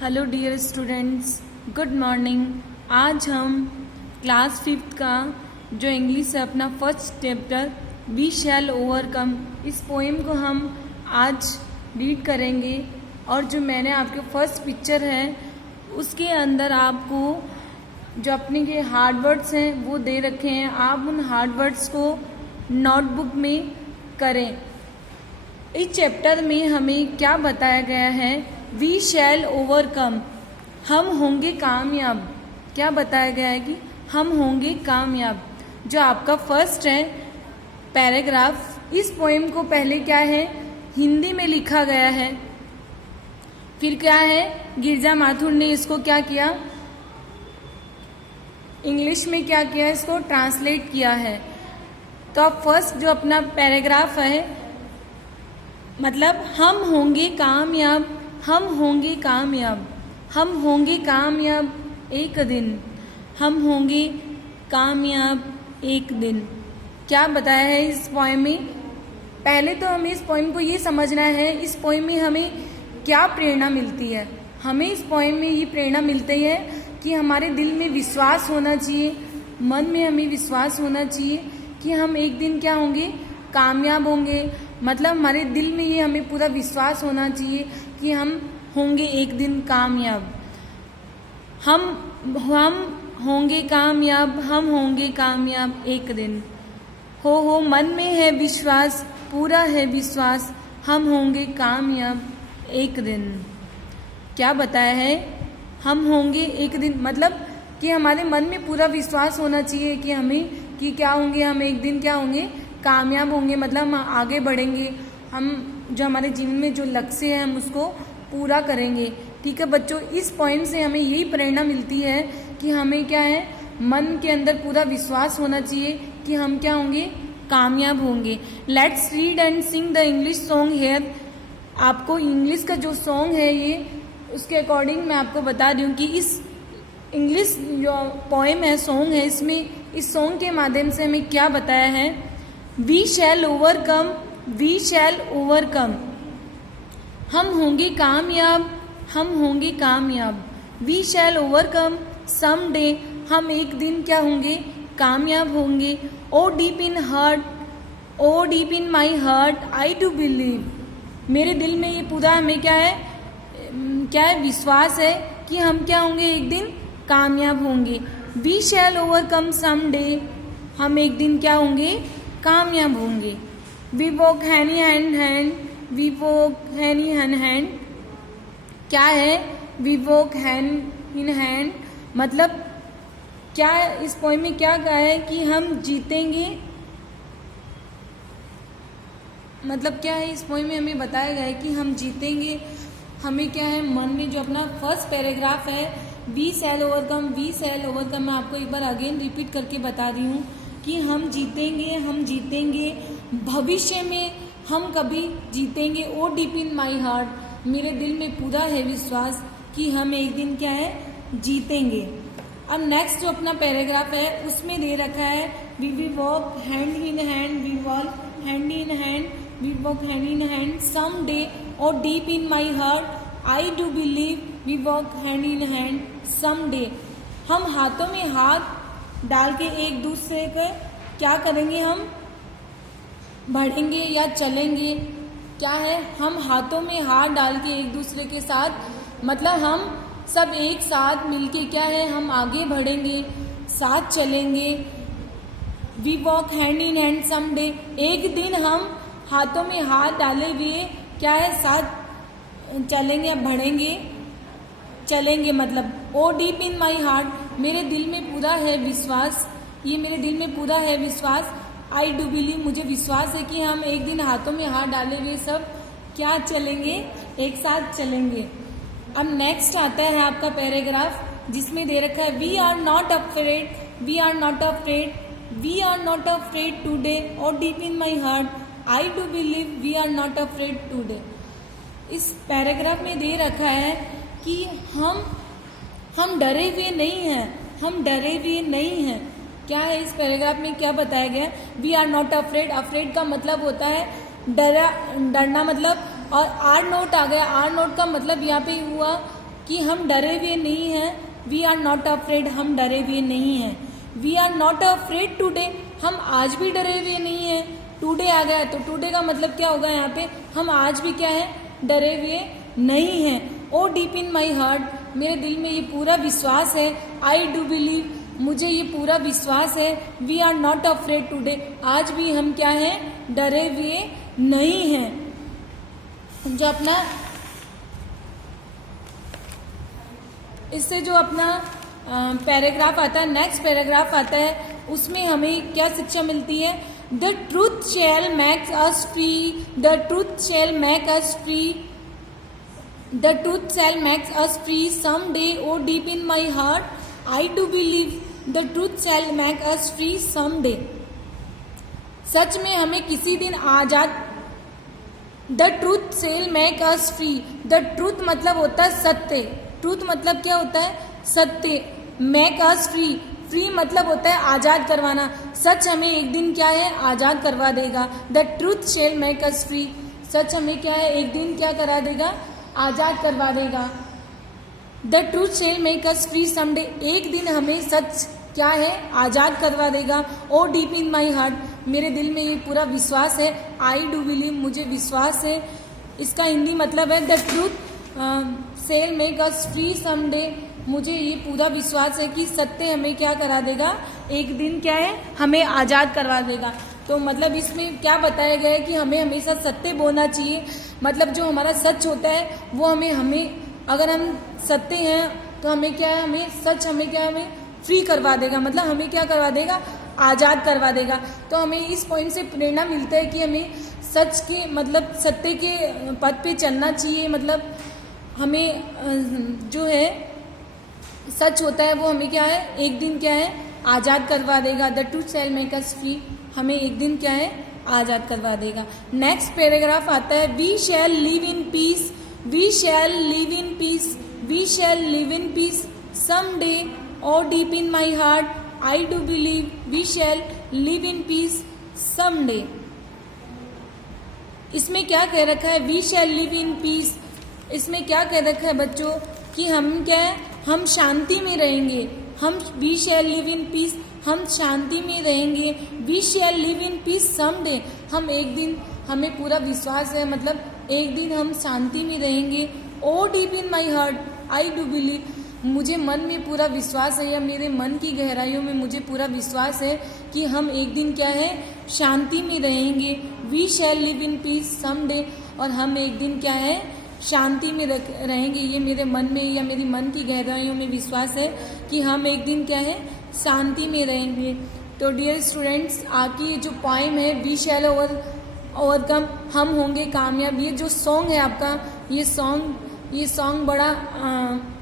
Hello dear students, good morning. आज हम class 5th का जो इंग्लिश है अपना first chapter we shall overcome, इस पोएम को हम आज रीड करेंगे। और जो मैंने आपके फर्स्ट पिक्चर है उसके अंदर आपको जो अपने के हार्ड वर्ड्स हैं वो दे रखे हैं। आप उन हार्ड वर्ड्स को नोटबुक में करें। इस चैप्टर में हमें क्या बताया गया है? वी शैल ओवरकम, हम होंगे कामयाब। क्या बताया गया है कि हम होंगे कामयाब। जो आपका फर्स्ट है पैराग्राफ, इस पोएम को पहले क्या है हिंदी में लिखा गया है, फिर क्या है गिरजा माथुर ने इसको क्या किया इंग्लिश में क्या किया, इसको ट्रांसलेट किया है। तो अब फर्स्ट जो अपना पैराग्राफ है मतलब हम होंगे कामयाब, हम होंगे कामयाब, हम होंगे कामयाब एक दिन, हम होंगे कामयाब एक दिन। क्या बताया है इस पोएम में? पहले तो हमें इस पोएम को ये समझना है इस पोएम में हमें क्या प्रेरणा मिलती है। हमें इस पोएम में ये प्रेरणा मिलती है कि हमारे दिल में विश्वास होना चाहिए, मन में हमें विश्वास होना चाहिए कि हम एक दिन क्या होंगे कामयाब होंगे। मतलब हमारे दिल में ये हमें पूरा विश्वास होना चाहिए कि हम होंगे एक दिन कामयाब। हम होंगे कामयाब, हम होंगे कामयाब एक दिन। हो मन में है विश्वास, पूरा है विश्वास, हम होंगे कामयाब एक दिन। क्या बताया है? हम होंगे एक दिन, मतलब कि हमारे मन में पूरा विश्वास होना चाहिए कि हमें कि क्या होंगे, हम एक दिन क्या होंगे कामयाब होंगे। मतलब हम आगे बढ़ेंगे, हम जो हमारे जीवन में जो लक्ष्य है हम उसको पूरा करेंगे। ठीक है बच्चों, इस पॉइंट से हमें यही प्रेरणा मिलती है कि हमें क्या है मन के अंदर पूरा विश्वास होना चाहिए कि हम क्या होंगे कामयाब होंगे। Let's read and sing the English song here. आपको इंग्लिश का जो सॉन्ग है ये उसके अकॉर्डिंग मैं आपको बता दूं कि इस इंग्लिश जो पोएम है सॉन्ग है, इसमें इस सॉन्ग के माध्यम से हमें क्या बताया है? We shall overcome, we shall overcome, हम होंगे कामयाब, हम होंगे कामयाब। We shall overcome some day, हम एक दिन क्या होंगे कामयाब होंगे। Oh deep in heart, oh deep in my heart I do believe, मेरे दिल में ये पूरा हमें क्या है विश्वास है कि हम क्या होंगे एक दिन कामयाब होंगे। We shall overcome some day, हम एक दिन क्या होंगे कामयाब होंगे। We walk hand in hand, we walk hand in hand, क्या है we walk hand in hand, मतलब क्या इस पोएम में क्या कहा है कि हम जीतेंगे। मतलब क्या है इस पोएम में हमें बताया गया है कि हम जीतेंगे। हमें क्या है मन में जो अपना फर्स्ट पैराग्राफ है we shall overcome, we shall overcome, मैं आपको एक बार अगेन रिपीट करके बता रही हूँ कि हम जीतेंगे, हम जीतेंगे भविष्य में, हम कभी जीतेंगे। ओ डीप इन माई हार्ट, मेरे दिल में पूरा है विश्वास कि हम एक दिन क्या है जीतेंगे। अब नेक्स्ट जो अपना पैराग्राफ है उसमें दे रखा है we walk hand in hand, we walk hand in hand, we walk hand in hand some day, और deep in my heart I do believe, we walk hand in hand some day. हम हाथों में हाथ डाल के एक दूसरे पे क्या करेंगे, हम बढ़ेंगे या चलेंगे। क्या है हम हाथों में हाथ डाल के एक दूसरे के साथ, मतलब हम सब एक साथ मिलके क्या है हम आगे बढ़ेंगे, साथ चलेंगे। We walk hand in hand some day, एक दिन हम हाथों में हाथ डाले हुए क्या है साथ चलेंगे, बढ़ेंगे, चलेंगे। मतलब ओ डीप इन माई हार्ट, मेरे दिल में पूरा है विश्वास, ये मेरे दिल में पूरा है विश्वास। आई डू बिलीव, मुझे विश्वास है कि हम एक दिन हाथों में हाथ डाले हुए सब क्या चलेंगे, एक साथ चलेंगे। अब नेक्स्ट आता है आपका पैराग्राफ जिसमें दे रखा है we are not afraid, we are not afraid, we are not afraid today, और deep in my heart I do believe we are not afraid today. इस पैराग्राफ में दे रखा है कि हम डरे हुए नहीं हैं, हम डरे हुए नहीं हैं। क्या है इस पैराग्राफ में क्या बताया गया? We are not afraid, afraid का मतलब होता है डरना मतलब, और आर नोट आ गया। आर नोट का मतलब यहाँ पे हुआ कि हम डरे हुए नहीं हैं, वी आर नॉट अफ्रेड, हम डरे हुए नहीं हैं। We are not afraid today, हम आज भी डरे हुए नहीं हैं। टुडे आ गया तो टुडे का मतलब क्या होगा यहाँ पे, हम आज भी क्या है, डरे हुए नहीं हैं। ओ डीप इन माई हार्ट, मेरे दिल में ये पूरा विश्वास है। आई डू बिलीव, मुझे ये पूरा विश्वास है। We are not afraid today, आज भी हम क्या हैं, डरे हुए नहीं हैं। जो अपना इससे जो अपना पैराग्राफ आता है, नेक्स्ट पैराग्राफ आता है, उसमें हमें क्या शिक्षा मिलती है। The truth shall make us free, the truth shall make us free, the truth shall make us free some day, oh deep in my heart I do believe, the truth shall make us free some day. सच में हमें किसी दिन आजाद, the truth shall make us free, the truth मतलब होता है सत्य, ट्रूथ मतलब क्या होता है, सत्य। मेक अस फ्री, फ्री मतलब होता है आज़ाद करवाना। सच हमें एक दिन क्या है, आज़ाद करवा देगा। The truth shall make us free, सच हमें क्या है, एक दिन क्या करा देगा, आज़ाद करवा देगा। The truth shall make us free someday, एक दिन हमें सच क्या है, आज़ाद करवा देगा। ओ डीप इन माई हार्ट, मेरे दिल में ये पूरा विश्वास है। आई डू बिलीव, मुझे विश्वास है। इसका हिंदी मतलब है the truth shall make us free someday, मुझे ये पूरा विश्वास है कि सत्य हमें क्या करा देगा, एक दिन क्या है, हमें आज़ाद करवा देगा। तो मतलब इसमें क्या बताया गया है कि हमें हमेशा सत्य बोलना चाहिए। मतलब जो हमारा सच होता है वो हमें अगर हम सत्य हैं तो हमें क्या है, हमें सच हमें क्या है, हमें फ्री करवा देगा। मतलब हमें क्या करवा देगा, आज़ाद करवा देगा। तो हमें इस पॉइंट से प्रेरणा मिलता है कि हमें सच के मतलब सत्य के पथ पे चलना चाहिए। मतलब हमें जो है सच होता है वो हमें क्या है, एक दिन क्या है, आज़ाद करवा देगा। The truth shall make us free, हमें एक दिन क्या है, आज़ाद करवा देगा। नेक्स्ट पैराग्राफ आता है, we shall live in peace, we shall live in peace, we shall live in peace some day, और deep in my heart I do believe, we shall live in peace some day. इसमें क्या कह रखा है, we shall live in peace, इसमें क्या कह रखा है बच्चों कि हम क्या है, हम शांति में रहेंगे। हम we shall live in peace, हम शांति में रहेंगे। We shall live in peace some day, हम एक दिन, हमें पूरा विश्वास है, मतलब एक दिन हम शांति में रहेंगे। Oh deep in my heart I do believe, मुझे मन में पूरा विश्वास है, या मेरे मन की गहराइयों में मुझे पूरा विश्वास है कि हम एक दिन क्या है, शांति में रहेंगे। We shall live in peace some day, और हम एक दिन क्या है, शांति में रहेंगे। ये मेरे मन में या मेरी मन की गहराइयों में विश्वास है कि हम एक दिन क्या है, शांति में रहेंगे। तो डियर स्टूडेंट्स, आपकी ये जो पोएम है वी शैल ओवरकम, हम होंगे कामयाब, ये जो सॉन्ग है आपका, ये सॉन्ग बड़ा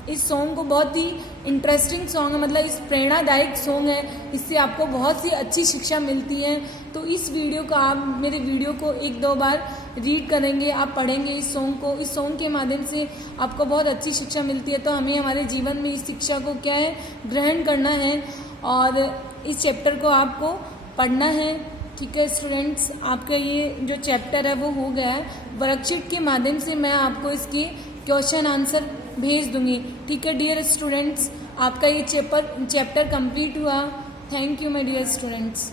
इस सॉन्ग को बहुत ही इंटरेस्टिंग सॉन्ग है, मतलब इस प्रेरणादायक सॉन्ग है, इससे आपको बहुत सी अच्छी शिक्षा मिलती है। तो इस वीडियो को आप मेरे वीडियो को 1-2 बार रीड करेंगे, आप पढ़ेंगे इस सॉन्ग को, इस सॉन्ग के माध्यम से आपको बहुत अच्छी शिक्षा मिलती है। तो हमें हमारे जीवन में इस शिक्षा को क्या है, ग्रहण करना है, और इस चैप्टर को आपको पढ़ना है। ठीक है स्टूडेंट्स, आपका ये जो चैप्टर है वो हो गया है। वर्कशीट के माध्यम से मैं आपको इसके क्वेश्चन आंसर भेज दूंगी। ठीक है डियर स्टूडेंट्स, आपका ये चैप्टर कंप्लीट हुआ। Thank you my dear students.